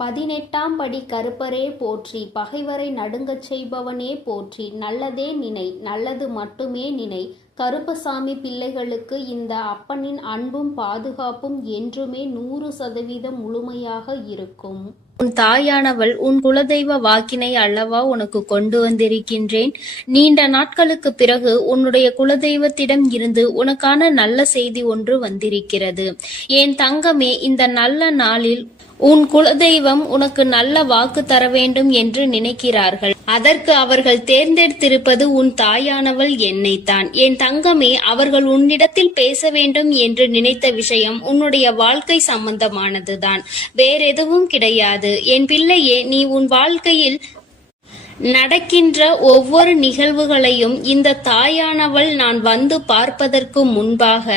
18ஆம் படி கருப்பரே போற்றி, பகைவரை நடுங்கச் செய்பவனே போற்றி, நல்லதே நினை, நல்லது மட்டுமே நினை. கருப்பசாமி பிள்ளைகளுக்கு இந்த அப்பனின் அன்பும் பாதுகாப்பும் என்றுமே 100% முழுமையாக இருக்கும். உன் தாயானவள் உன் குலதெய்வ வாக்கினை அல்லவா உனக்கு கொண்டு வந்திருக்கின்றேன். நீண்ட நாட்களுக்கு பிறகு உன்னுடைய குலதெய்வத்திடம் இருந்து உனக்கான நல்ல செய்தி ஒன்று வந்திருக்கிறது. என் தங்கமே, இந்த நல்ல நாளில் உன் குலதெய்வம் உனக்கு நல்ல வாக்கு தர வேண்டும் என்று நினைக்கிறார்கள். அதற்கு அவர்கள் தேர்ந்தெடுத்திருப்பது உன் தாயானவள் என்னைத்தான். என் தங்கமே, அவர்கள் உன்னிடத்தில் பேச வேண்டும் என்று நினைத்த விஷயம் உன்னுடைய வாழ்க்கை சம்பந்தமானதுதான், வேறெதுவும் கிடையாது. என் பிள்ளையே, நீ உன் வாழ்க்கையில் நடக்கின்ற ஒவ்வொரு நிகழ்வுகளையும் இந்த தாயானவள் நான் வந்து பார்ப்பதற்கு முன்பாக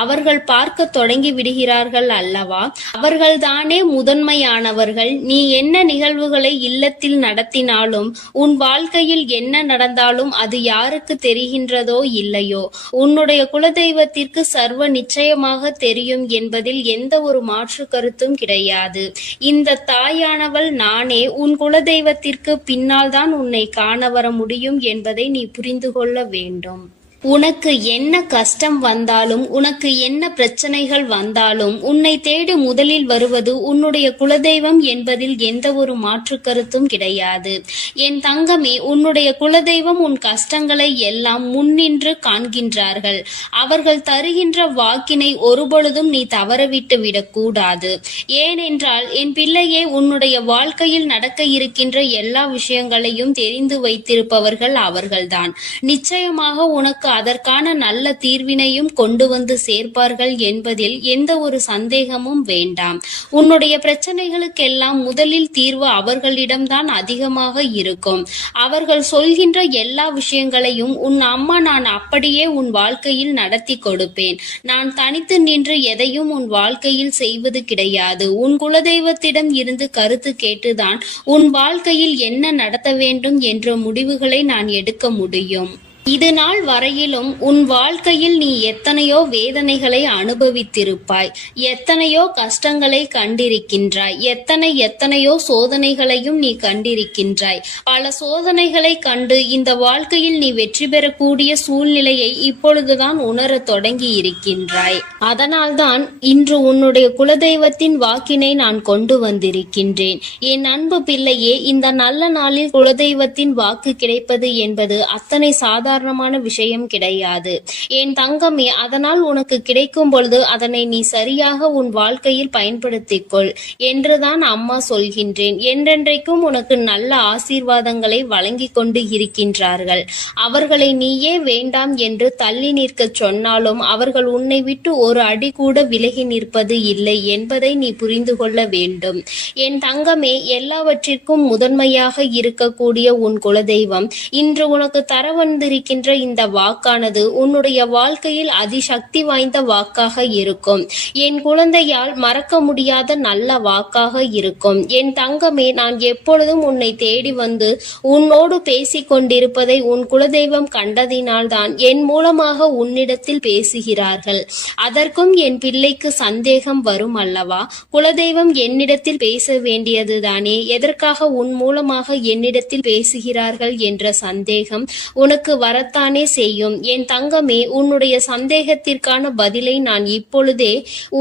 அவர்கள் பார்க்க தொடங்கி விடுகிறார்கள் அல்லவா? அவர்கள்தானே முதன்மையானவர்கள். நீ என்ன நிகழ்வுகளை இல்லத்தில் நடத்தினாலும், உன் வாழ்க்கையில் என்ன நடந்தாலும் அது யாருக்கு தெரிகின்றதோ இல்லையோ, உன்னுடைய குலதெய்வத்திற்கு சர்வ நிச்சயமாக தெரியும் என்பதில் எந்த ஒரு மாற்று கருத்தும் கிடையாது. இந்த தாயானவள் நானே உன் குலதெய்வத்திற்கு பின்னால் உன்னை காண வர முடியும் என்பதை நீ புரிந்து கொள்ள வேண்டும். உனக்கு என்ன கஷ்டம் வந்தாலும், உனக்கு என்ன பிரச்சனைகள் வந்தாலும், உன்னை தேடி முதலில் வருவது உன்னுடைய குலதெய்வம் என்பதில் எந்த ஒரு மாற்று கருத்தும் கிடையாது. என் தங்கமே, உன்னுடைய குலதெய்வம் உன் கஷ்டங்களை எல்லாம் முன்னின்று காண்கின்றார்கள். அவர்கள் தருகின்ற வாக்கினை ஒருபொழுதும் நீ தவறவிட்டு விடக்கூடாது. ஏனென்றால் என் பிள்ளையே, உன்னுடைய வாழ்க்கையில் நடக்க இருக்கின்ற எல்லா விஷயங்களையும் தெரிந்து வைத்திருப்பவர்கள் அவர்கள்தான். நிச்சயமாக உனக்கு அதற்கான நல்ல தீர்வினையும் கொண்டு வந்து சேர்ப்பார்கள் என்பதில் எந்த ஒரு சந்தேகமும் வேண்டாம். உன்னுடைய பிரச்சனைகளுக்கெல்லாம் முதலில் தீர்வு அவர்களிடம்தான் அதிகமாக இருக்கும். அவர்கள் சொல்கின்ற எல்லா விஷயங்களையும் உன் அம்மா நான் அப்படியே உன் வாழ்க்கையில் நடத்தி கொடுப்பேன். நான் தனித்து நின்று எதையும் உன் வாழ்க்கையில் செய்வது கிடையாது. உன் குலதெய்வத்திடம் இருந்து கருத்து கேட்டுதான் உன் வாழ்க்கையில் என்ன நடத்த வேண்டும் என்ற முடிவுகளை நான் எடுக்க முடியும். இது நாள் வரையிலும் உன் வாழ்க்கையில் நீ எத்தனையோ வேதனைகளை அனுபவித்திருப்பாய், எத்தனையோ கஷ்டங்களை கண்டிருக்கின்றாய், எத்தனையோ சோதனைகளையும் நீ கண்டிருக்கின்றாய். பல சோதனைகளை கண்டு இந்த வாழ்க்கையில் நீ வெற்றி பெறக்கூடிய சூழ்நிலையை இப்பொழுதுதான் உணர தொடங்கி இருக்கின்றாய். அதனால்தான் இன்று உன்னுடைய குலதெய்வத்தின் வாக்கினை நான் கொண்டு வந்திருக்கின்றேன். என் அன்பு பிள்ளையே, இந்த நல்ல நாளில் குலதெய்வத்தின் வாக்கு கிடைப்பது என்பது அத்தனை சாதாரண விஷயம் கிடையாது. என் தங்கமே, அதனால் உனக்கு கிடைக்கும் பொழுது அதனை நீ சரியாக உன் வாழ்க்கையில் பயன்படுத்திக் கொள் என்றுதான் அம்மா சொல்கின்றேன். என்றென்றைக்கும் உனக்கு நல்ல ஆசீர்வாதங்களை வழங்கி கொண்டு இருக்கின்றார்கள். அவர்களை நீயே வேண்டாம் என்று தள்ளி நிற்க சொன்னாலும் அவர்கள் உன்னை விட்டு ஒரு அடி கூட விலகி நிற்பது இல்லை என்பதை நீ புரிந்து கொள்ள வேண்டும். என் தங்கமே, எல்லாவற்றிற்கும் முதன்மையாக இருக்கக்கூடிய உன் குலதெய்வம் இன்று உனக்கு தர வந்திருக்கின்ற இந்த வாக்கானது உன்னுடைய வாழ்க்கையில் அதிசக்தி வாய்ந்த வாக்காக இருக்கும். என் குழந்தையால் மறக்க முடியாத நல்ல வாக்காக இருக்கும். என் தங்கமே, நான் எப்பொழுதும் உன்னை தேடி வந்து உன்னோடு பேசிக் கொண்டிருப்பதை உன் குலதெய்வம் கண்டதினால்தான் என் மூலமாக உன்னிடத்தில் பேசுகிறார்கள். அதற்கும் என் பிள்ளைக்கு சந்தேகம் வரும் அல்லவா? குலதெய்வம் என்னிடத்தில் பேச வேண்டியதுதானே, எதற்காக உன் மூலமாக என்னிடத்தில் பேசுகிறார்கள் என்ற சந்தேகம் உனக்கு வரத்தானே செய்யும். என் தங்கமே, உன்னுடைய சந்தேகத்திற்கான பதிலை நான் இப்பொழுதே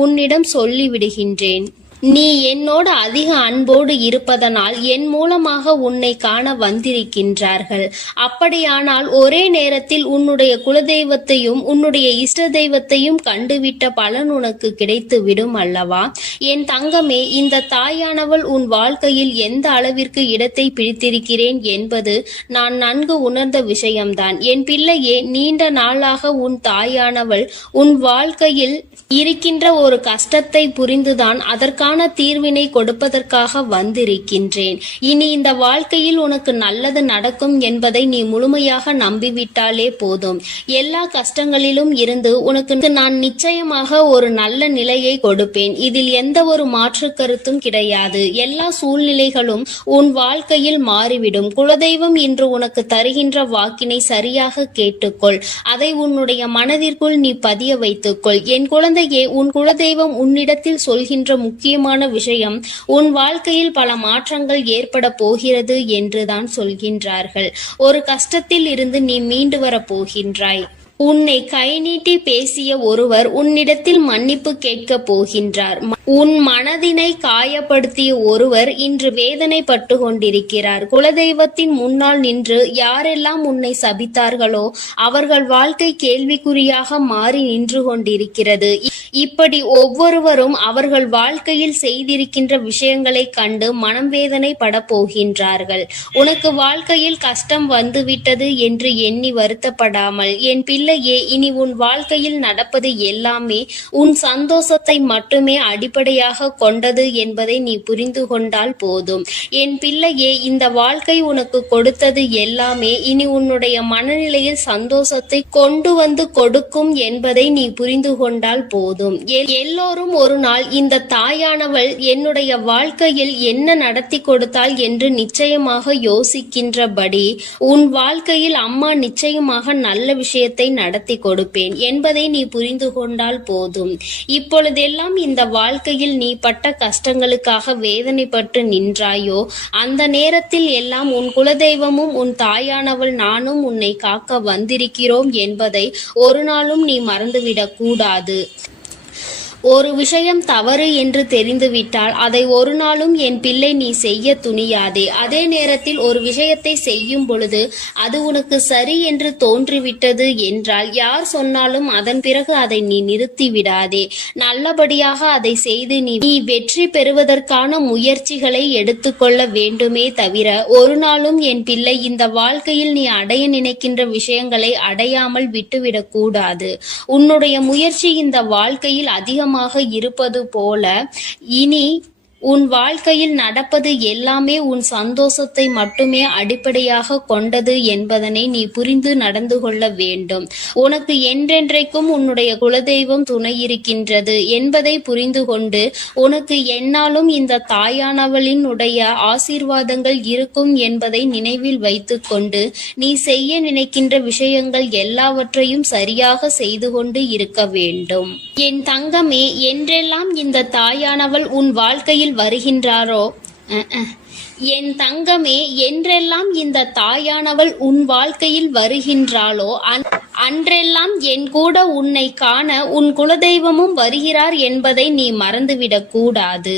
உன்னிடம் சொல்லிவிடுகின்றேன். நீ என்னோடு அதிக அன்போடு இருப்பதனால் என் மூலமாக உன்னை காண வந்திருக்கின்றார்கள். அப்படியானால் ஒரே நேரத்தில் உன்னுடைய குலதெய்வத்தையும் உன்னுடைய இஷ்ட தெய்வத்தையும் கண்டுவிட்ட பலன் உனக்கு கிடைத்து விடும் அல்லவா? என் தங்கமே, இந்த தாயானவள் உன் வாழ்க்கையில் எந்த அளவிற்கு இடத்தை பிடித்திருக்கிறேன் என்பது நான் நன்கு உணர்ந்த விஷயம்தான். என் பிள்ளையே, நீண்ட நாளாக உன் தாயானவள் உன் வாழ்க்கையில் இருக்கின்ற ஒரு கஷ்டத்தை புரிந்துதான் அதற்கான தீர்வினை கொடுப்பதற்காக வந்திருக்கின்றேன். இனி இந்த வாழ்க்கையில் உனக்கு நல்லது நடக்கும் என்பதை நீ முழுமையாக நம்பிவிட்டாலே போதும். எல்லா கஷ்டங்களிலும் இருந்து உனக்கு நான் நிச்சயமாக ஒரு நல்ல நிலையை கொடுப்பேன். இதில் எந்த ஒரு மாற்று கருத்தும் கிடையாது. எல்லா சூழ்நிலைகளும் உன் வாழ்க்கையில் மாறிவிடும். குலதெய்வம் இன்று உனக்கு தருகின்ற வாக்கினை சரியாக கேட்டுக்கொள். அதை உன்னுடைய மனதிற்குள் நீ பதிய வைத்துக்கொள். என் குழந்தையே, உன் குலதெய்வம் உன்னிடத்தில் சொல்கின்ற முக்கியமான முக்கியமான விஷயம், உன் வாழ்க்கையில் பல மாற்றங்கள் ஏற்பட போகிறது என்றுதான் சொல்கின்றார்கள். ஒரு கஷ்டத்தில் இருந்து நீ மீண்டு வரப் போகின்றாய். உன்னை கை நீட்டி பேசிய ஒருவர் உன்னிடத்தில் மன்னிப்பு கேட்கப் போகின்றார். உன் மனதினை காயப்படுத்திய ஒருவர் இன்று வேதனைப்பட்டு கொண்டிருக்கிறார். குலதெய்வத்தின் முன்னால் நின்று யாரெல்லாம் உன்னை சபித்தார்களோ அவர்கள் வாழ்க்கை கேள்விக்குறியாக மாறி நின்று கொண்டிருக்கிறது. இப்படி ஒவ்வொருவரும் அவர்கள் வாழ்க்கையில் செய்திருக்கின்ற விஷயங்களை கண்டு மனம் வேதனை பட போகின்றார்கள். உனக்கு வாழ்க்கையில் கஷ்டம் வந்துவிட்டது என்று எண்ணி வருத்தப்படாமல், என் பிள்ளையே, இனி உன் வாழ்க்கையில் நடப்பது எல்லாமே உன் சந்தோஷத்தை மட்டுமே அடிப்படையாக கொண்டது என்பதை நீ புரிந்து கொண்டால் போதும். என் பிள்ளையே, இந்த வாழ்க்கை உனக்கு கொடுத்தது எல்லாமே இனி உன்னுடைய மனநிலையில் சந்தோஷத்தை கொண்டு வந்து கொடுக்கும் என்பதை நீ புரிந்து கொண்டால் போதும். எல்லோரும் ஒரு நாள் இந்த தாயானவள் என்னுடைய வாழ்க்கையில் என்ன நடத்தி கொடுத்தாள் என்று நிச்சயமாக யோசிக்கின்றபடி உன் வாழ்க்கையில் அம்மா நிச்சயமாக நல்ல விஷயத்தை நடத்தி கொடுப்பேன் என்பதை நீ புரிந்து கொண்டால் போதும். இப்பொழுதெல்லாம் இந்த வாழ்க்கையில் நீ பட்ட கஷ்டங்களுக்காக வேதனைப்பட்டு நின்றாயோ, அந்த நேரத்தில் எல்லாம் உன் குலதெய்வமும் உன் தாயானவள் நானும் உன்னை காக்க வந்திருக்கிறோம் என்பதை ஒரு நாளும் நீ மறந்துவிடக் கூடாது. ஒரு விஷயம் தவறு என்று தெரிந்துவிட்டால் அதை ஒரு நாளும் என் பிள்ளை நீ செய்ய துணியாதே. அதே நேரத்தில் ஒரு விஷயத்தை செய்யும் பொழுது அது உனக்கு சரி என்று தோன்றிவிட்டது என்றால் யார் சொன்னாலும் அதன் பிறகு அதை நீ நிறுத்தி விடாதே. நல்லபடியாக அதை செய்து நீ வெற்றி பெறுவதற்கான முயற்சிகளை எடுத்துக்கொள்ள வேண்டுமே தவிர ஒரு நாளும் என் பிள்ளை இந்த வாழ்க்கையில் நீ அடைய நினைக்கின்ற விஷயங்களை அடையாமல் விட்டுவிடக் கூடாது. உன்னுடைய முயற்சி இந்த வாழ்க்கையில் அதிகமாக இருப்பது போல இனி உன் வாழ்க்கையில் நடப்பது எல்லாமே உன் சந்தோஷத்தை மட்டுமே அடிப்படையாக கொண்டது என்பதனை நீ புரிந்து நடந்து கொள்ள வேண்டும். உனக்கு என்றென்றைக்கும் உன்னுடைய குலதெய்வம் துணை இருக்கின்றது என்பதை புரிந்து கொண்டு உனக்கு என்னாலும் இந்த தாயானவளின் உடைய ஆசீர்வாதங்கள் இருக்கும் என்பதை நினைவில் வைத்து கொண்டு நீ செய்ய நினைக்கின்ற விஷயங்கள் எல்லாவற்றையும் சரியாக செய்து கொண்டு இருக்க வேண்டும். என் தங்கமே, என்றெல்லாம் இந்த தாயானவள் உன் வாழ்க்கையில் வருகின்றாரோ என் தங்கமே, என்றெல்லாம் இந்த தாயானவள் உன் வாழ்க்கையில் வருகின்றாளோ அன்றெல்லாம் என் கூட உன்னை காண உன் குலதெய்வமும் வருகிறார் என்பதை நீ மறந்துவிடக் கூடாது.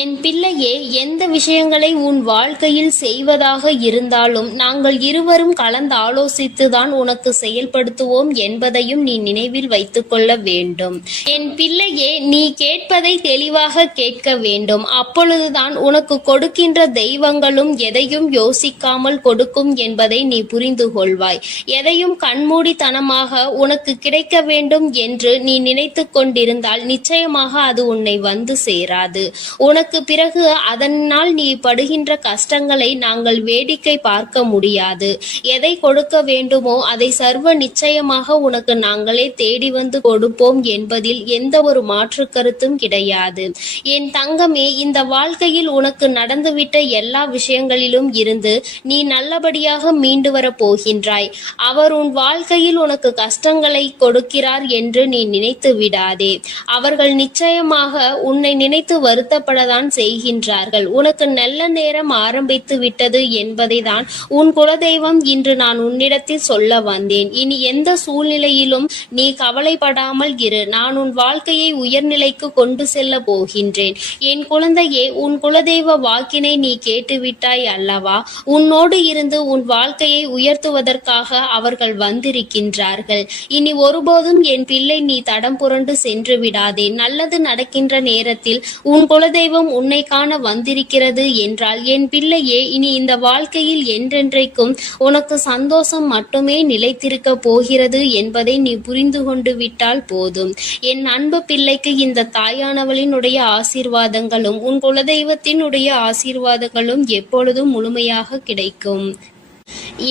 என் பிள்ளையே, எந்த விஷயங்களை உன் வாழ்க்கையில் செய்வதாக இருந்தாலும் நாங்கள் இருவரும் கலந்து ஆலோசித்துதான் உனக்கு செயல்படுத்துவோம் என்பதையும் நீ நினைவில் வைத்துக் கொள்ள வேண்டும். என் பிள்ளையே, நீ கேட்பதை தெளிவாக கேட்க வேண்டும். அப்பொழுதுதான் உனக்கு கொடுக்கின்ற தெய்வங்களும் எதையும் யோசிக்காமல் கொடுக்கும் என்பதை நீ புரிந்து கொள்வாய். எதையும் கண்மூடித்தனமாக உனக்கு கிடைக்க வேண்டும் என்று நீ நினைத்து கொண்டிருந்தால் நிச்சயமாக அது உன்னை வந்து சேராது. உனக்கு பிறகு அதனால் நீ படுகின்ற கஷ்டங்களை நாங்கள் வேடிக்கை பார்க்க முடியாது. எதை கொடுக்க வேண்டுமோ அதை சர்வ நிச்சயமாக உனக்கு நாங்களே தேடி வந்து கொடுப்போம் என்பதில் எந்த ஒரு மாற்று கருத்தும் கிடையாது. என் தங்கமே, இந்த வாழ்க்கையில் உனக்கு நடந்துவிட்ட எல்லா விஷயங்களிலும் இருந்து நீ நல்லபடியாக மீண்டு வர போகின்றாய். அவர் உன் வாழ்க்கையில் உனக்கு கஷ்டங்களை கொடுக்கிறார் என்று நீ நினைத்து விடாதே. அவர்கள் நிச்சயமாக உன்னை நினைத்து வருத்தப்படதான் செய்கின்றார்கள். உனக்கு நல்ல நேரம் ஆரம்பித்து விட்டது என்பதை தான் உன் குலதெய்வம் இன்று நான் உன்னிடத்தில் சொல்ல வந்தேன். இனி எந்த சூழ்நிலையிலும் நீ கவலைப்படாமல் இரு. நான் உன் வாழ்க்கையை உயர்நிலைக்கு கொண்டு செல்ல போகின்றேன். என் குழந்தையே, உன் குலதெய்வ வாக்கினை நீ கேட்டுவிட்டாய் அல்லவா? உன்னோடு இருந்து உன் வாழ்க்கையை உயர்த்துவதற்காக அவர்கள் வந்திருக்கின்றார்கள். இனி ஒருபோதும் என் பிள்ளை நீ தடம் புரண்டு சென்று விடாதே. நல்லது நடக்கின்ற நேரத்தில் உன் குலதெய்வம் உன்னை காண வந்திருக்கிறது என்றால் என் பிள்ளையே, இனி இந்த வாழ்க்கையில் என்றென்றைக்கும் உனக்கு சந்தோஷம் மட்டுமே நிலைத்திருக்க போகிறது என்பதை நீ புரிந்து கொண்டு விட்டால் போதும். என் அன்பு பிள்ளைக்கு இந்த தாயானவளினுடைய ஆசீர்வாதங்களும் உன் குலதெய்வத்தினுடைய ஆசீர்வாதங்களும் எப்பொழுதும் முழுமையாக கிடைக்கும்.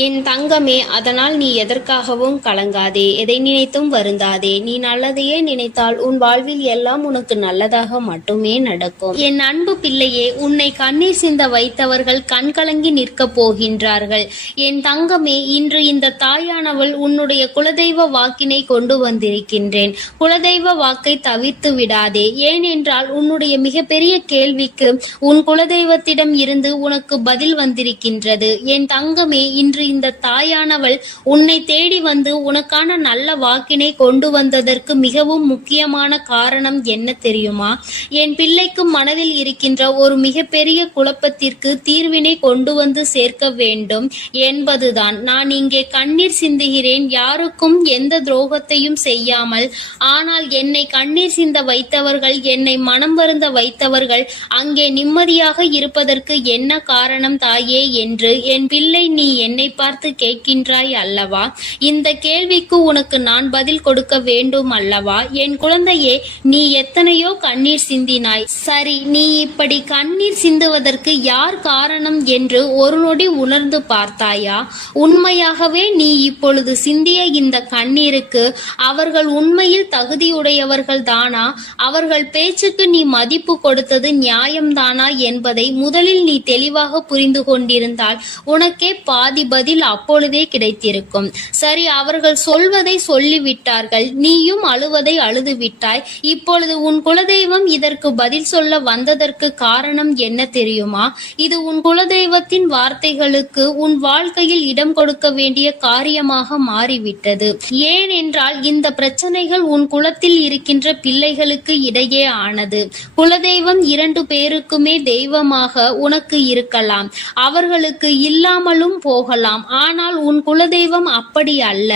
என் தங்கமே, அதனால் நீ எதற்காகவும் கலங்காதே, எதை நினைத்தும் வருந்தாதே. நீ நல்லதையே நினைத்தால் உன் வாழ்வில் எல்லாம் உனக்கு நல்லதாக மட்டுமே நடக்கும். என் அன்பு பிள்ளையே, உன்னை கண்ணீர் சிந்த வைத்தவர்கள் கண்கலங்கி நிற்கப் போகின்றார்கள். என் தங்கமே, இன்று இந்த தாயானவள் உன்னுடைய குலதெய்வ வாக்கினை கொண்டு வந்திருக்கின்றேன். குலதெய்வ வாக்கை தவிர்த்து விடாதே. ஏனென்றால் உன்னுடைய மிகப்பெரிய கேள்விக்கு உன் குலதெய்வத்திடம் இருந்து உனக்கு பதில் வந்திருக்கின்றது. என் தங்கமே, இன்று இந்த தாயானவள் உன்னை தேடி வந்து உனக்கான நல்ல வாக்கினை கொண்டு வந்ததற்கு மிகவும் முக்கியமான காரணம் என்ன தெரியுமா? என் பிள்ளைக்கும் மனதில் இருக்கின்ற ஒரு மிகப்பெரிய குழப்பத்திற்கு தீர்வினை கொண்டு வந்து சேர்க்க வேண்டும் என்பதுதான். நான் இங்கே கண்ணீர் சிந்துகிறேன், யாருக்கும் எந்த துரோகத்தையும் செய்யாமல். ஆனால் என்னை கண்ணீர் சிந்த வைத்தவர்கள், என்னை மனம் வருந்த வைத்தவர்கள் அங்கே நிம்மதியாக இருப்பதற்கு என்ன காரணம் தாயே என்று என் பிள்ளை நீ என்னை பார்த்து கேட்கின்றாய் அல்லவா? இந்த கேள்விக்கு உனக்கு நான் பதில் கொடுக்க வேண்டும் அல்லவா? என் குழந்தையே, நீ எத்தனையோ கண்ணீர் சிந்தினாய். சரி, நீ இப்படி கண்ணீர் சிந்துவதற்கு யார் காரணம் என்று ஒரு நொடி உணர்ந்து பார்த்தாயா? உண்மையாகவே நீ இப்பொழுது சிந்திய இந்த கண்ணீருக்கு அவர்கள் உண்மையில் தகுதியுடையவர்கள் தானா? அவர்கள் பேச்சுக்கு நீ மதிப்பு கொடுத்தது நியாயம்தானா என்பதை முதலில் நீ தெளிவாக புரிந்து கொண்டிருந்தால் உனக்கே பாதி பதில் அப்பொழுதே கிடைத்திருக்கும். சரி, அவர்கள் சொல்வதை சொல்லிவிட்டார்கள், நீயும் அழுவதை அழுது விட்டாய். இப்பொழுது உன் குலதெய்வம் இதற்கு பதில் சொல்ல வந்ததற்கு காரணம் என்ன தெரியுமா? இது உன் குலதெய்வத்தின் வார்த்தைகளுக்கு உன் வாழ்க்கையில் இடம் கொடுக்க வேண்டிய காரியமாக மாறிவிட்டது. ஏனென்றால் இந்த பிரச்சனைகள் உன் குலத்தில் இருக்கின்ற பிள்ளைகளுக்கு இடையே ஆனது. குலதெய்வம் 2 பேருக்குமே தெய்வமாக உனக்கு இருக்கலாம், அவர்களுக்கு இல்லாமலும் போகலாம். ஆனால் உன் குலதெய்வம் அப்படி அல்ல.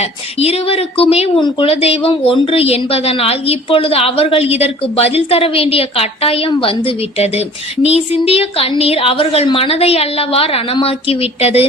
இருவருக்குமே உன் குலதெய்வம் ஒன்று என்பதனால் இப்பொழுது அவர்கள் இதற்கு பதில் தர வேண்டிய கட்டாயம் வந்துவிட்டது. நீ சிந்திய கண்ணீர் அவர்கள் மனதை அல்லவா ரணமாக்கி விட்டது.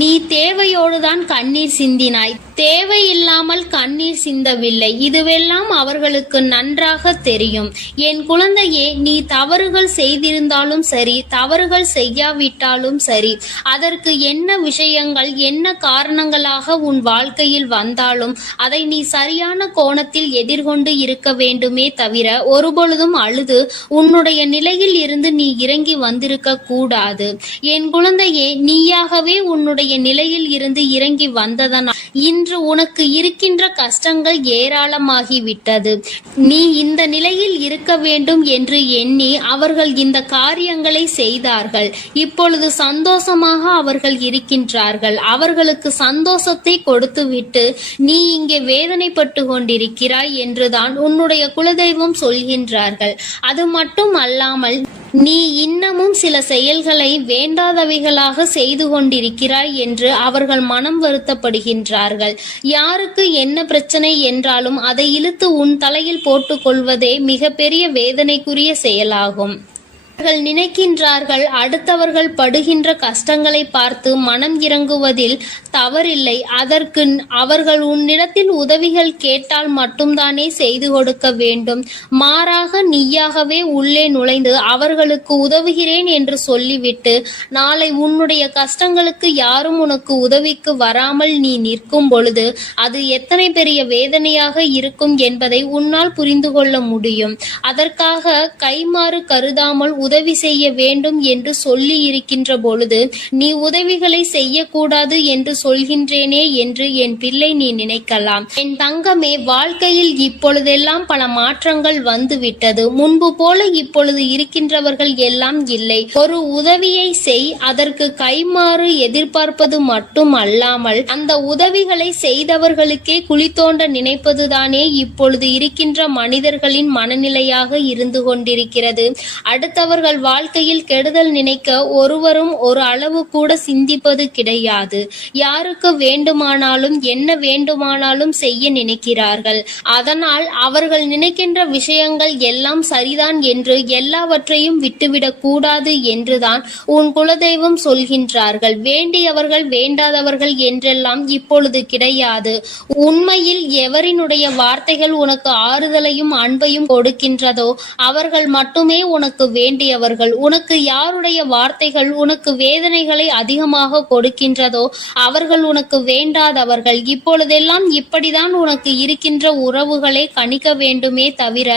நீ தேவையோடுதான் கண்ணீர் சிந்தினாய், தேவையில்லாமல் கண்ணீர் சிந்தவில்லை. இதுவெல்லாம் அவர்களுக்கு நன்றாக தெரியும். என் குழந்தையே, நீ தவறுகள் செய்திருந்தாலும் சரி, தவறுகள் செய்யாவிட்டாலும் சரி, அதற்கு என்ன விஷயங்கள் என்ன காரணங்களாக உன் வாழ்க்கையில் வந்தாலும் அதை நீ சரியான கோணத்தில் எதிர்கொண்டு இருக்க வேண்டுமே தவிர ஒருபொழுதும் அழுது உன்னுடைய நிலையில் இருந்து நீ இறங்கி வந்திருக்க கூடாது. என் குழந்தையே, நீயாகவே உன்னுடைய நிலையில் இருந்து இறங்கி வந்ததனால் இன்று உனக்கு இருக்கின்ற கஷ்டங்கள் ஏராளமாகிவிட்டது. நீ இந்த நிலையில் இருக்க வேண்டும் என்று எண்ணி அவர்கள் இந்த காரியங்களை செய்தார்கள். இப்பொழுது சந்தோஷமாக அவர்கள் இருக்கின்றார்கள். அவர்களுக்கு சந்தோஷத்தை கொடுத்துவிட்டு நீ இங்கே வேதனைப்பட்டு கொண்டிருக்கிறாய் என்றுதான் உன்னுடைய குலதெய்வம் சொல்கின்றார்கள். அது மட்டும் அல்லாமல் நீ இன்னமும் சில செயல்களை வேண்டாதவைகளாக செய்து கொண்டிருக்கிறாய் என்று அவர்கள் மனம் வருத்தப்படுகின்றார்கள். யாருக்கு என்ன பிரச்சனை என்றாலும் அதை இழுத்து உன் தலையில் போட்டுக்கொள்வதே மிகப்பெரிய வேதனைக்குரிய செயலாகும். அவர்கள் நினைக்கின்றார்கள் அடுத்தவர்கள் படுகின்ற கஷ்டங்களை பார்த்து மனம் இறங்குவதில் தவறில்லை. அதற்கு அவர்கள் உன்னிடத்தில் உதவிகள் கேட்டால் மட்டும்தானே செய்து கொடுக்க வேண்டும். மாறாக நீயாகவே உள்ளே நுழைந்து அவர்களுக்கு உதவுகிறேன் என்று சொல்லிவிட்டு நாளை உன்னுடைய கஷ்டங்களுக்கு யாரும் உனக்கு உதவிக்கு வராமல் நீ நிற்கும் பொழுது அது எத்தனை பெரிய வேதனையாக இருக்கும் என்பதை உன்னால் புரிந்து கொள்ள முடியும். அதற்காக கைமாறு கருதாமல் உதவி செய்ய வேண்டும் என்று சொல்லி இருக்கின்ற பொழுது நீ உதவிகளை செய்யக்கூடாது என்று சொல்கின்றேனே என்று என் பிள்ளை நீ நினைக்கலாம். என் தங்கமே, வாழ்க்கையில் இப்பொழுதெல்லாம் பல மாற்றங்கள் வந்துவிட்டது. முன்பு போல இப்பொழுது இருக்கின்றவர்கள் எல்லாம் இல்லை. ஒரு உதவியை செய், அதற்கு கைமாறு எதிர்பார்ப்பது மட்டும் அல்லாமல் அந்த உதவிகளை செய்தவர்களுக்கே குழி தோண்ட நினைப்பதுதானே இப்பொழுது இருக்கின்ற மனிதர்களின் மனநிலையாக இருந்து கொண்டிருக்கிறது. அடுத்தவர்கள் வாழ்க்கையில் கெடுதல் நினைக்க ஒருவரும் ஒரு அளவு கூட சிந்திப்பது கிடையாது. யாருக்கு வேண்டுமானாலும் என்ன வேண்டுமானாலும் செய்ய நினைக்கிறார்கள். அதனால் அவர்கள் நினைக்கின்ற விஷயங்கள் எல்லாம் சரிதான் என்று எல்லாவற்றையும் விட்டுவிடக் கூடாது என்றுதான் உன் குலதெய்வம் சொல்கின்றார்கள். வேண்டியவர்கள் வேண்டாதவர்கள் என்றெல்லாம் இப்பொழுது கிடையாது. உண்மையில் எவரினுடைய வார்த்தைகள் உனக்கு ஆறுதலையும் அன்பையும் கொடுக்கின்றதோ அவர்கள் மட்டுமே உனக்கு வேண்டியவர்கள். உனக்கு யாருடைய வார்த்தைகள் உனக்கு வேதனைகளை அதிகமாக கொடுக்கின்றதோ அவர்கள் உனக்கு வேண்டாதவர்கள். இப்பொழுதெல்லாம் இப்படிதான் உனக்கு இருக்கின்ற உறவுகளை கணிக்க வேண்டுமே தவிர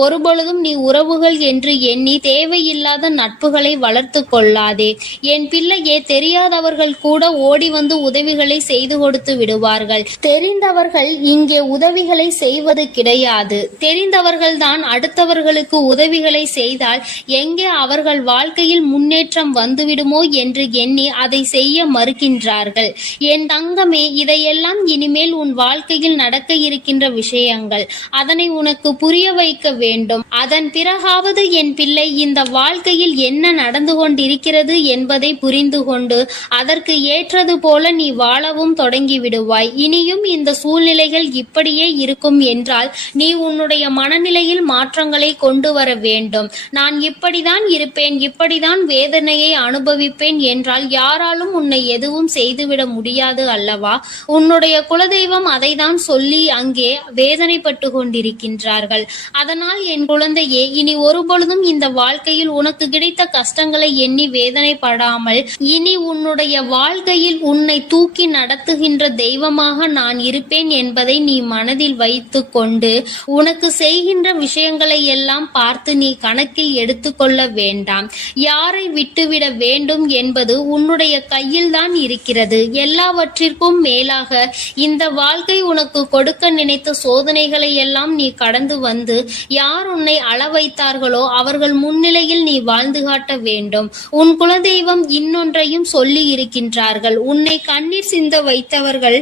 ஒருபொழுதும் நீ உறவுகள் என்று எண்ணி தேவையில்லாத நட்புகளை வளர்த்து கொள்ளாதே. என் பிள்ளையே, தெரியாதவர்கள் கூட ஓடி வந்து உதவிகளை செய்து கொடுத்து விடுவார்கள். தெரிந்தவர்கள் இங்கே உதவிகளை செய்வது கிடையாது. தெரிந்தவர்கள்தான் அடுத்தவர்களுக்கு உதவிகளை செய்தால் எங்கே அவர்கள் வாழ்க்கையில் முன்னேற்றம் வந்துவிடுமோ என்று எண்ணி அதை செய்ய மறுக்கின்றார்கள். என் தங்கமே, இதையெல்லாம் இனிமேல் உன் வாழ்க்கையில் நடக்க இருக்கின்ற விஷயங்கள். அதனை உனக்கு புரிய வைக்க வேண்டும். அதன் பிறகாவது என் பிள்ளை இந்த வாழ்க்கையில் என்ன நடந்து கொண்டிருக்கிறது என்பதை புரிந்து கொண்டு அதற்கு ஏற்றது போல நீ வாழவும் தொடங்கி விடுவாய். இனியும் இந்த சூழ்நிலைகள் இப்படியே இருக்கும் என்றால் நீ உன்னுடைய மனநிலையில் மாற்றங்களை கொண்டு வர வேண்டும். நான் இப்படிதான் இருப்பேன், இப்படிதான் வேதனையை அனுபவிப்பேன் என்றால் யாராலும் உன்னை எதுவும் செய்துவிட முடியாது அல்லவா? உன்னுடைய குலதெய்வம் அதை தான் சொல்லி அங்கே வேதனைப்பட்டு கொண்டிருக்கின்றார்கள். அதனால் என் குழந்தையே, இனி ஒருபொழுதும் இந்த வாழ்க்கையில் உனக்கு கிடைத்த கஷ்டங்களை எண்ணி வேதனைப்படாமல் இனி உன்னுடைய வாழ்க்கையில் உன்னை தூக்கி நடத்துகின்ற தெய்வமாக நான் இருப்பேன் என்பதை நீ மனதில் வைத்து கொண்டு உனக்கு செய்கின்ற விஷயங்களை எல்லாம் பார்த்து நீ கணக்கில் எடுத்துக்கொள்ள வேண்டாம். யாரை விட்டுவிட வேண்டும் என்பது உன்னுடைய கையில் தான் இருக்கிறது. எல்லாவற்றிற்கும் மேலாக இந்த வாழ்க்கை உனக்கு கொடுக்க நினைத்த சோதனைகளை எல்லாம் நீ கடந்து வந்து யார் உன்னை அள வைத்தார்களோ அவர்கள் முன்னிலையில் நீ வாழ்ந்து காட்ட வேண்டும். உன் குலதெய்வம் இன்னொன்றையும் சொல்லி இருக்கின்றார்கள். உன்னை கண்ணீர் சிந்த வைத்தவர்கள்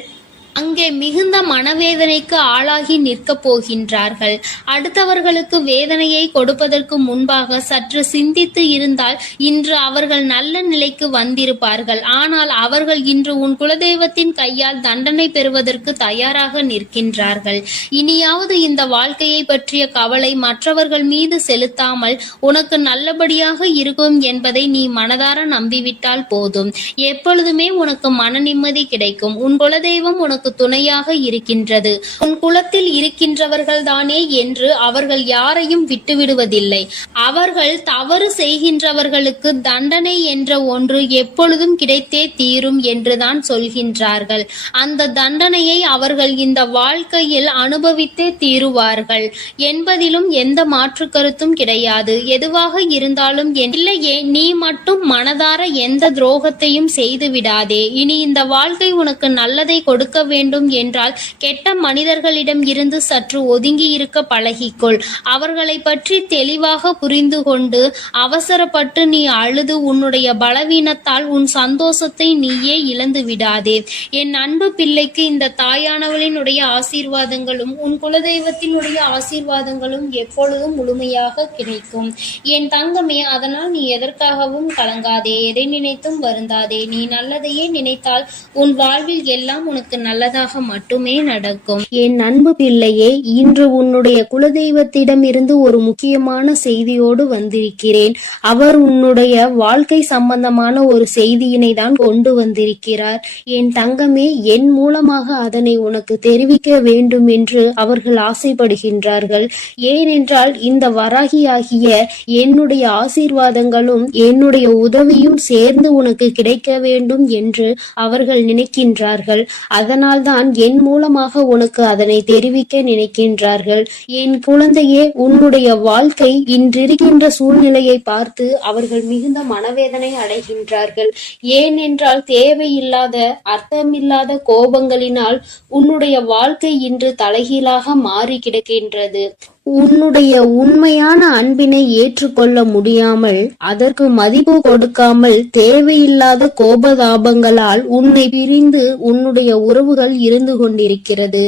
அங்கே மிகுந்த மனவேதனைக்கு ஆளாகி நிற்கப் போகின்றார்கள். அடுத்தவர்களுக்கு வேதனையை கொடுப்பதற்கு முன்பாக சற்று சிந்தித்து இருந்தால் இன்று அவர்கள் நல்ல நிலைக்கு வந்திருப்பார்கள். ஆனால் அவர்கள் இன்று உன் குலதெய்வத்தின் கையால் தண்டனை பெறுவதற்கு தயாராக நிற்கின்றார்கள். இனியாவது இந்த வாழ்க்கையை பற்றிய கவலை மற்றவர்கள் மீது செலுத்தாமல் உனக்கு நல்லபடியாக இருக்கும் என்பதை நீ மனதார நம்பிவிட்டால் போதும். எப்பொழுதுமே உனக்கு மன நிம்மதி கிடைக்கும். உன் குலதெய்வம் உனக்கு துணையாக இருக்கின்றது. உன் குலத்தில் இருக்கின்றவர்கள் தானே என்று அவர்கள் யாரையும் விட்டுவிடுவதில்லை. அவர்கள் தவறு செய்கின்றவர்களுக்கு தண்டனை என்ற ஒன்று எப்பொழுதும் கிடைத்தே தீரும் என்றுதான் சொல்கின்றார்கள். அந்த தண்டனையை அவர்கள் இந்த வாழ்க்கையில் அனுபவித்தே தீருவார்கள் என்பதிலும் எந்த மாற்று கருத்தும் கிடையாது. எதுவாக இருந்தாலும் இல்லையே, நீ மட்டும் மனதார எந்த துரோகத்தையும் செய்து விடாதே. இனி இந்த வாழ்க்கை உனக்கு நல்லதை கொடுக்க வேண்டும் என்றால் கெட்ட மனிதர்களிடம் இருந்து சற்று ஒதுங்கி இருக்க பழகிக்கொள். அவர்களை பற்றி தெளிவாக புரிந்து கொண்டு அவசரப்பட்டு நீ அழுது உன்னுடைய பலவீனத்தால் உன் சந்தோஷத்தை நீயே இழந்து விடாதே. என் அன்பு பிள்ளைக்கு இந்த தாயானவளினுடைய ஆசீர்வாதங்களும் உன் குலதெய்வத்தினுடைய ஆசீர்வாதங்களும் எப்பொழுதும் முழுமையாக கிடைக்கும். என் தங்கமே, அதனால் நீ எதற்காகவும் கலங்காதே, எதை நினைத்தும் வருந்தாதே. நீ நல்லதையே நினைத்தால் உன் வாழ்வில் எல்லாம் உனக்கு நல்லதாக மட்டுமே நடக்கும். என் அன்பு பிள்ளையே, இன்று உன்னுடைய குலதெய்வத்திடம் இருந்து ஒரு முக்கியமான செய்தியோடு வந்திருக்கிறேன். அவர் உன்னுடைய வாழ்க்கை சம்பந்தமான ஒரு செய்தியினை தான் கொண்டு வந்திருக்கிறார். என் தங்கமே, என் மூலமாக அதனை உனக்கு தெரிவிக்க வேண்டும் என்று அவர்கள் ஆசைப்படுகின்றார்கள். ஏனென்றால் இந்த வராகியாகிய என்னுடைய ஆசீர்வாதங்களும் என்னுடைய உதவியும் சேர்ந்து உனக்கு கிடைக்க வேண்டும் என்று அவர்கள் நினைக்கின்றார்கள். அதனால்தான் என் மூலமாக உனக்கு அதனை தெரிவிக்க நினைக்கின்றார்கள். என் குழந்தையே, உன்னுடைய வாழ்க்கை இன்றிருக்கின்ற சூழ்நிலையை பார்த்து அவர்கள் மிகுந்த மனவேதனை அடைகின்றார்கள். ஏனென்றால் தேவையில்லாத அர்த்தமில்லாத கோபங்களினால் உன்னுடைய வாழ்க்கை இன்று தலைகீழாக மாறி கிடக்கின்றது. உன்னுடைய உண்மையான அன்பினை ஏற்றுக்கொள்ள முடியாமல் அதற்கு மதிப்பு கொடுக்காமல் தேவையில்லாத கோபதாபங்களால் உன்னை பிரிந்து உன்னுடைய உறவுகள் இருந்து கொண்டிருக்கிறது.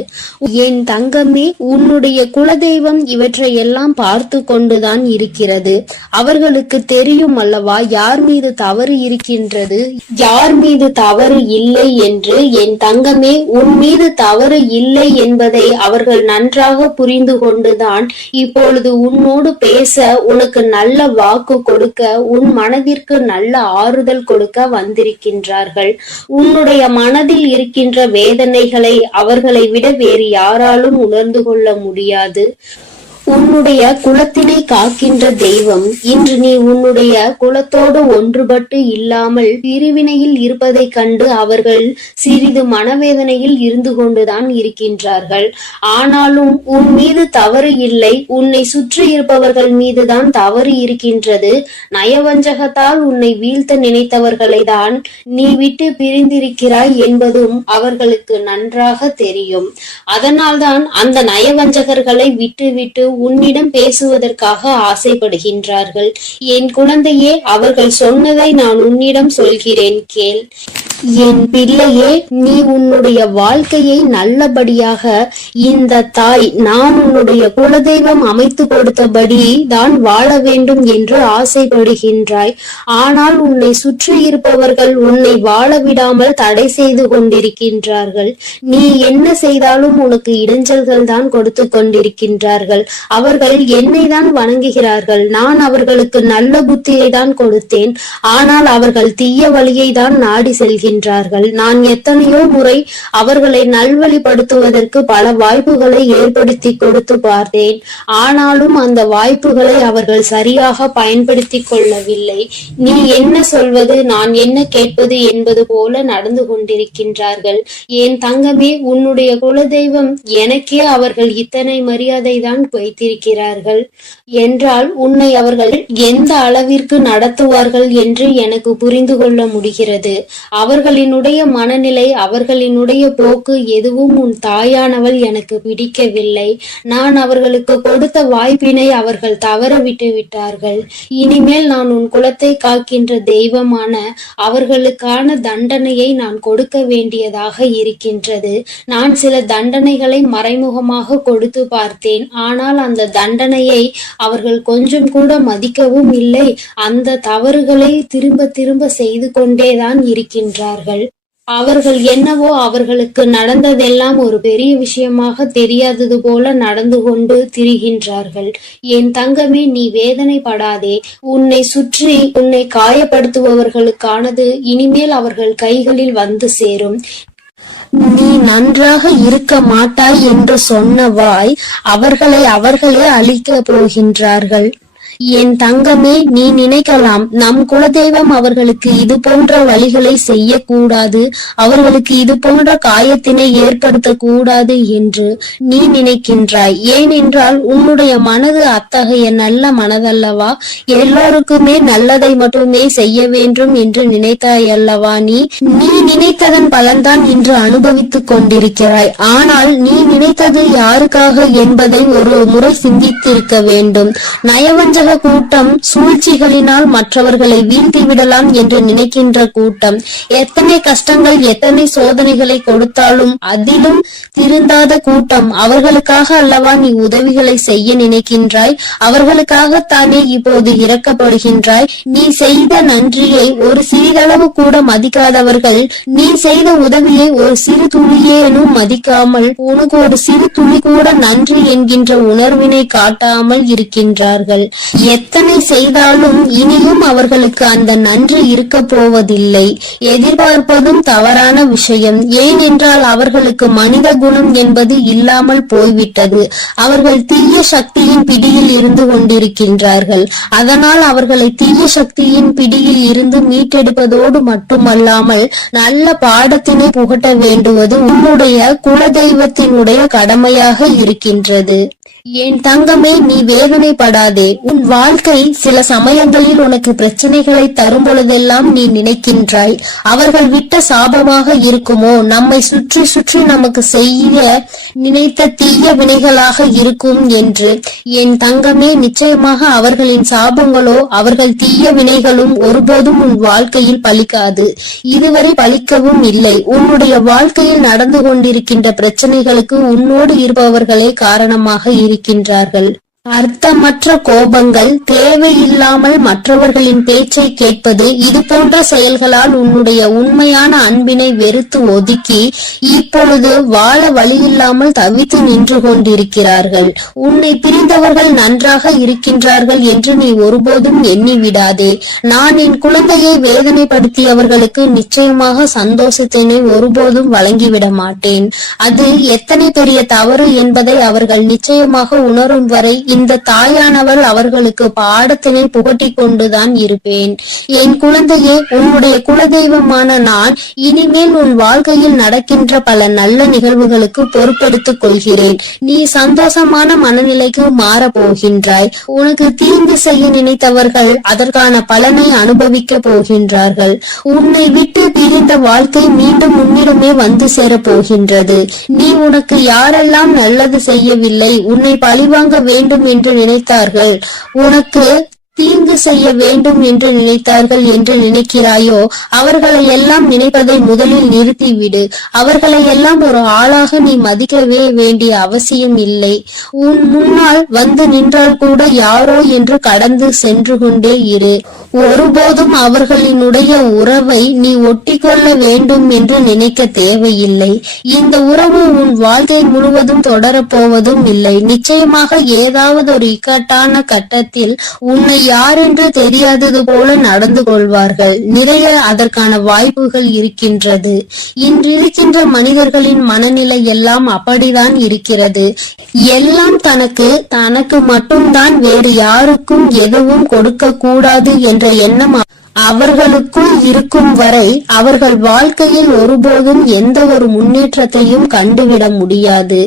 என் தங்கமே, உன்னுடைய குலதெய்வம் இவற்றை எல்லாம் பார்த்து கொண்டுதான் இருக்கிறது. அவர்களுக்கு தெரியும் அல்லவா யார் மீது தவறு இருக்கின்றது, யார் மீது தவறு இல்லை என்று. என் தங்கமே, உன் மீது தவறு இல்லை என்பதை அவர்கள் நன்றாக புரிந்து கொண்டுதான் இப்பொழுது உன்னோடு பேச, உனக்கு நல்ல வாக்கு கொடுக்க, உன் மனதிற்கு நல்ல ஆறுதல் கொடுக்க வந்திருக்கின்றார்கள். உன்னுடைய மனதில் இருக்கின்ற வேதனைகளை அவர்களை விட வேறு யாராலும் உணர்ந்து கொள்ள முடியாது. உன்னுடைய குலத்தினை காக்கின்ற தெய்வம் இன்று நீ உன்னுடைய குலத்தோடு ஒன்றுபட்டு இல்லாமல் பிரிவினையில் இருப்பதைக் கண்டு அவர்கள் சிறிது மனவேதனையில் இருந்து கொண்டுதான் இருக்கின்றார்கள். ஆனாலும் உன் மீது தவறு இல்லை, உன்னை சுற்றி இருப்பவர்கள் மீதுதான் தவறு இருக்கின்றது. நயவஞ்சகத்தால் உன்னை வீழ்த்த நினைத்தவர்களை தான் நீ விட்டு பிரிந்திருக்கிறாய் என்பதும் அவர்களுக்கு நன்றாக தெரியும். அதனால்தான் அந்த நயவஞ்சகர்களை விட்டு உன்னிடம் பேசுவதற்காக ஆசைப்படுகின்றார்கள். என் குழந்தையே, அவர்கள் சொன்னதை நான் உன்னிடம் சொல்கிறேன், கேள். என் பிள்ளையே, நீ உன்னுடைய வாழ்க்கையை நல்லபடியாக இந்த தாய் நான் உன்னுடைய குலதெய்வம் அமைத்து கொடுத்தபடி தான் வாழ வேண்டும் என்று ஆசைப்படுகின்றாய். ஆனால் உன்னை சுற்றி இருப்பவர்கள் உன்னை வாழ விடாமல் தடை செய்து கொண்டிருக்கின்றார்கள். நீ என்ன செய்தாலும் உனக்கு இடைஞ்சல்கள் தான் கொடுத்து கொண்டிருக்கின்றார்கள். அவர்கள் என்னை தான் வணங்குகிறார்கள். நான் அவர்களுக்கு நல்ல புத்தியை தான் கொடுத்தேன். ஆனால் அவர்கள் தீய வழியை தான் நாடி செல்கின்றார்கள். நான் எத்தனையோ முறை அவர்களை நல்வழிப்படுத்துவதற்கு பல வாய்ப்புகளை ஏற்படுத்தி கொடுத்து பார்த்தேன். ஆனாலும் அந்த வாய்ப்புகளை அவர்கள் சரியாக பயன்படுத்தி கொள்ளவில்லை. நீ என்ன சொல்வது, நான் என்ன கேட்பது என்பது போல நடந்து கொண்டிருக்கின்றார்கள். என் தங்கமே, உன்னுடைய குலதெய்வம் எனக்கே அவர்கள் இத்தனை மரியாதை தான் வைத்திருக்கிறார்கள் என்றால் உன்னை அவர்கள் எந்த அளவிற்கு நடத்துவார்கள் என்று எனக்கு புரிந்து கொள்ள முடிகிறது. அவர்களினுடைய மனநிலை, அவர்களினுடைய போக்கு எதுவும் உன் தாயானவள் எனக்கு பிடிக்கவில்லை. நான் அவர்களுக்கு கொடுத்த வாய்ப்பினை அவர்கள் தவற விட்டு விட்டார்கள். இனிமேல் நான் உன் குலத்தை காக்கின்ற தெய்வமான அவர்களுக்கான தண்டனையை நான் கொடுக்க வேண்டியதாக இருக்கின்றது. நான் சில தண்டனைகளை மறைமுகமாக கொடுத்து பார்த்தேன். ஆனால் அந்த தண்டனையை அவர்கள் கொஞ்சம் கூட மதிக்கவும் இல்லை. அந்த தவறுகளை திரும்ப திரும்ப செய்து கொண்டேதான் இருக்கின்றார்கள். அவர்கள் என்னவோ அவர்களுக்கு நடந்ததெல்லாம் ஒரு பெரிய விஷயமாக தெரியாதது போல நடந்து கொண்டு திரிகின்றார்கள். என் தங்கமே, நீ வேதனைப்படாதே. உன்னை சுற்றி உன்னை காயப்படுத்துபவர்களுக்கானது இனிமேல் அவர்கள் கைகளில் வந்து சேரும். நீ நன்றாக இருக்க மாட்டாய் என்று சொன்ன வாய் அவர்களே அழிக்க போகின்றார்கள். என் தங்கமே, நீ நினைக்கலாம் நம் குலதெய்வம் அவர்களுக்கு இது போன்ற வழிகளை செய்யக்கூடாது, அவர்களுக்கு இது போன்ற காயத்தினை ஏற்படுத்த கூடாது என்று நீ நினைக்கின்றாய். ஏனென்றால் உன்னுடைய மனது அத்தகைய நல்ல மனதல்லவா? எல்லோருக்குமே நல்லதை மட்டுமே செய்ய வேண்டும் என்று நினைத்தாய் அல்லவா? நீ நினைத்ததன் பலன்தான் இன்று அனுபவித்துக் கொண்டிருக்கிறாய். ஆனால் நீ நினைத்தது யாருக்காக என்பதை ஒரு முறை சிந்தித்திருக்க வேண்டும். நயவஞ்சக கூட்டம் சூழ்ச்சிகளினால் மற்றவர்களை வீழ்த்திவிடலாம் என்று நினைக்கின்ற கூட்டம். எத்தனை கஷ்டங்கள், எத்தனை சோதனைகளை கொடுத்தாலும் அதிலும் திருந்தாத கூட்டம். அவர்களுக்காக அல்லவா நீ உதவிகளை செய்ய நினைக்கின்றாய்? அவர்களுக்காகத்தானே இப்போது இறக்கப்படுகின்றாய்? நீ செய்த நன்றியை ஒரு சிறிதளவு கூட மதிக்காதவர்கள் நீ செய்த உதவியை ஒரு சிறு துளியேனும் மதிக்காமல் உனக்கு ஒரு சிறு துளி கூட நன்றி என்கின்ற உணர்வினை காட்டாமல் இருக்கின்றார்கள். எத்தனை செய்தாலும் இனியும் அவர்களுக்கு அந்த நன்றி இருக்க போவதில்லை. எதிர்பார்ப்பதும் தவறான விஷயம். ஏனென்றால் அவர்களுக்கு மனித குணம் என்பது இல்லாமல் போய்விட்டது. அவர்கள் தீய சக்தியின் பிடியில் இருந்து கொண்டிருக்கின்றார்கள். அதனால் அவர்களை தீய சக்தியின் பிடியில் இருந்து மீட்டெடுப்பதோடு மட்டுமல்லாமல் நல்ல பாடத்தினை புகட்ட வேண்டுவது உன்னுடைய குலதெய்வத்தினுடைய கடமையாக இருக்கின்றது. என் தங்கமே, நீ வேதனைப்படாதே. உன் வாழ்க்கை சில சமயங்களில் உனக்கு பிரச்சனைகளை தரும் பொழுதெல்லாம் நீ நினைக்கின்றாய், அவர்கள் விட்ட சாபமாக இருக்குமோ, நம்மை சுற்றி சுற்றி நமக்கு செய்ய நினைத்த தீய வினைகளாக இருக்கும் என்று. என் தங்கமே, நிச்சயமாக அவர்களின் சாபங்களோ அவர்கள் தீய வினைகளும் ஒருபோதும் உன் வாழ்க்கையில் பலிக்காது. இதுவரை பலிக்கவும் இல்லை. உன்னுடைய வாழ்க்கையில் நடந்து கொண்டிருக்கின்ற பிரச்சனைகளுக்கு உன்னோடு இருப்பவர்களே காரணமாக இருக்கின்றார்கள். அர்த்தமற்ற கோபங்கள், தேவையில்லாமல் மற்றவர்களின் பேச்சை கேட்பது, இது போன்ற செயல்களால் உன்னுடைய உண்மையான அன்பினை வெறுத்து ஒதுக்கி இப்பொழுது வாழ வழியில்லாமல் தவித்து நின்று கொண்டிருக்கிறார்கள். உன்னை பிரிந்தவர்கள் நன்றாக இருக்கின்றார்கள் என்று நீ ஒருபோதும் எண்ணி விடாதே. நான் என் குழந்தையை வேதனைப்படுத்தியவர்களுக்கு நிச்சயமாக சந்தோஷத்தினை ஒருபோதும் வழங்கிவிட மாட்டேன். அது எத்தனை பெரிய தவறு என்பதை அவர்கள் நிச்சயமாக உணரும் வரை இந்த தாயானவள் அவர்களுக்கு பாடத்தினை புகட்டி கொண்டுதான் இருப்பேன். என் குழந்தையே, உன்னுடைய குலதெய்வமான நான் இனிமேல் உன் வாழ்க்கையில் நடக்கின்ற பல நல்ல நிகழ்வுகளுக்கு பொறுப்பெடுத்துக் கொள்கிறேன். நீ சந்தோஷமான மனநிலைக்கு மாற போகின்றாய். உனக்கு தீங்கு செய்ய நினைத்தவர்கள் அதற்கான பலனை அனுபவிக்க போகின்றார்கள். உன்னை விட்டு பிரிந்த வாழ்க்கை மீண்டும் உன்னிடமே வந்து சேர போகின்றது. நீ உனக்கு யாரெல்லாம் நல்லது செய்யவில்லை, உன்னை பழிவாங்க வேண்டும் என்று நினைத்தார்கள், உனக்கு தீங்கு செய்ய வேண்டும் என்று நினைத்தார்கள் என்று நினைக்கிறாயோ, அவர்களை எல்லாம் நினைப்பதை முதலில் நிறுத்திவிடு. அவர்களை எல்லாம் ஒரு ஆளாக நீ மதிக்கவே வேண்டிய அவசியம் இல்லை. உன் முன்னால் வந்து நின்றால் கூட யாரோ என்று கடந்து சென்று கொண்டே இரு. ஒருபோதும் அவர்களினுடைய உறவை நீ ஒட்டி கொள்ள வேண்டும் என்று நினைக்க தேவையில்லை. இந்த உறவு உன் வாழ்க்கை முழுவதும் தொடரப்போவதும் இல்லை. நிச்சயமாக ஏதாவது ஒரு இக்கட்டான கட்டத்தில் உன்னை யாரென்று தெரியாதது போல நடந்து கொள்வார்கள். நிறைய அதற்கான வாய்ப்புகள் இருக்கின்றது. இன்றிருக்கின்ற மனிதர்களின் மனநிலை எல்லாம் அப்படிதான் இருக்கிறது. எல்லாம் தனக்கு மட்டும்தான், வேறு யாருக்கும் எதுவும் கொடுக்க கூடாது என்ற எண்ணம் அவர்களுக்குள் இருக்கும் வரை அவர்கள் வாழ்க்கையில் ஒருபோதும் எந்த ஒரு முன்னேற்றத்தையும் கண்டுவிட முடியாது.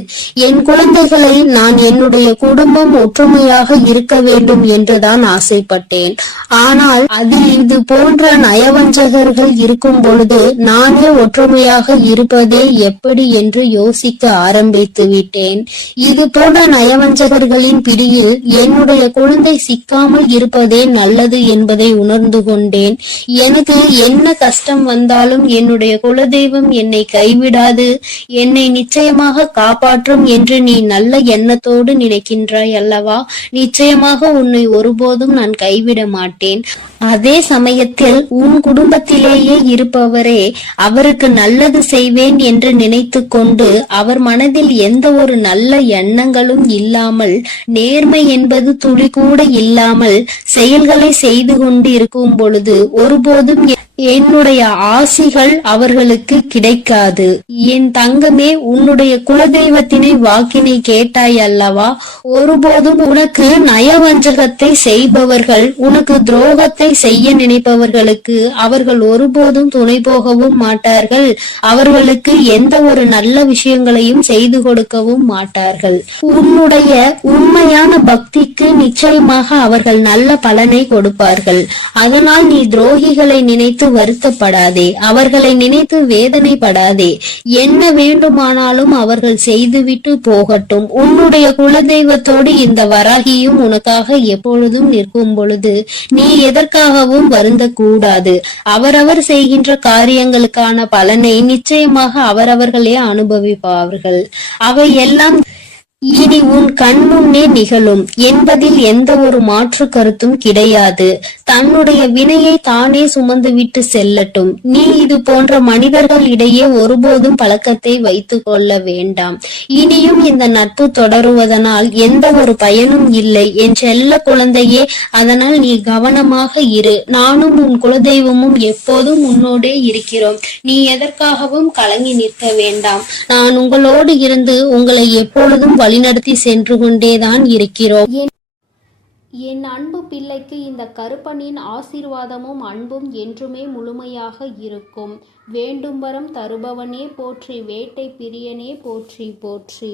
என் குழந்தைகளை நான் என்னுடைய குடும்பம் ஒற்றுமையாக இருக்க வேண்டும் என்றுதான் ஆசைப்பட்டேன். ஆனால் அதில் இது போன்ற நயவஞ்சகர்கள் இருக்கும் பொழுது நானே ஒற்றுமையாக இருப்பதே எப்படி என்று யோசிக்க ஆரம்பித்து விட்டேன். இது போன்ற நயவஞ்சகர்களின் பிடியில் என்னுடைய குழந்தை சிக்காமல் இருப்பதே நல்லது என்பதை உணர்ந்து கொண்டேன். எனக்கு என்ன கஷ்டம் வந்தாலும் என்னுடைய குலதெய்வம் என்னை கைவிடாது, என்னை நிச்சயமாக காப்பாற்றும் என்று நீ நல்ல எண்ணத்தோடு நினைக்கின்றாய் அல்லவா? நிச்சயமாக உன்னை ஒருபோதும் நான் கைவிட மாட்டேன். அதே சமயத்தில் உன் குடும்பத்திலேயே இருப்பவரே அவருக்கு நல்லது செய்வேன் என்று நினைத்து கொண்டு அவர் மனதில் எந்த ஒரு நல்ல எண்ணங்களும் இல்லாமல், நேர்மை என்பது துளி கூட இல்லாமல் செயல்களை செய்து கொண்டு இருக்கும் பொழுது ஒருபோதும் என்னுடைய ஆசிகள் அவர்களுக்கு கிடைக்காது. என் தங்கமே, உன்னுடைய குலதெய்வத்தினை வாக்கினை கேட்டாய் அல்லவா? ஒருபோதும் உனக்கு நயவஞ்சகத்தை செய்பவர்கள், உனக்கு துரோகத்தை செய்ய நினைப்பவர்களுக்கு அவர்கள் ஒருபோதும் துணை போகவும் மாட்டார்கள். அவர்களுக்கு எந்த ஒரு நல்ல விஷயங்களையும் செய்து கொடுக்கவும் மாட்டார்கள். உன்னுடைய உண்மையான பக்திக்கு நிச்சயமாக அவர்கள் நல்ல பலனை கொடுப்பார்கள். அதனால் நீ துரோகிகளை நினைத்து வருத்தப்படாதே, அவர்களை நினைத்து வேதனைப்படாதே. என்ன வேண்டுமானாலும் அவர்கள் செய்துவிட்டு போகட்டும். உன்னுடைய குலதெய்வத்தோடு இந்த வராகியும் உனக்காக எப்பொழுதும் நிற்கும் பொழுது நீ எதற்காகவும் வருந்த கூடாது. அவரவர் செய்கின்ற காரியங்களுக்கான பலனை நிச்சயமாக அவரவர்களே அனுபவிப்பார்கள். அவை எல்லாம் இனி உன் கண் முன்னே நிகழும் என்பதில் எந்த ஒரு மாற்று கருத்தும் கிடையாது. தன்னுடைய வினையை தானே சுமந்து விட்டு செல்லட்டும். நீ இது போன்ற மனிதர்கள் இடையே ஒருபோதும் பழக்கத்தை வைத்துக் கொள்ள வேண்டாம். இனியும் இந்த நட்பு தொடருவதனால் எந்த ஒரு பயனும் இல்லை என் செல்ல குழந்தையே. அதனால் நீ கவனமாக இரு. நானும் உன் குலதெய்வமும் எப்போதும் உன்னோடே இருக்கிறோம். நீ எதற்காகவும் கலங்கி நிற்க வேண்டாம். நான் உங்களோடு இருந்து உங்களை எப்பொழுதும் வழிநடத்தி சென்று கொண்டேதான் இருக்கிறோம். என் அன்பு பிள்ளைக்கு இந்த கருப்பனின் ஆசீர்வாதமும் அன்பும் என்றுமே முழுமையாக இருக்கும். வேண்டும் வரம் தருபவனே போற்றி, வேட்டை பிரியனே போற்றி போற்றி.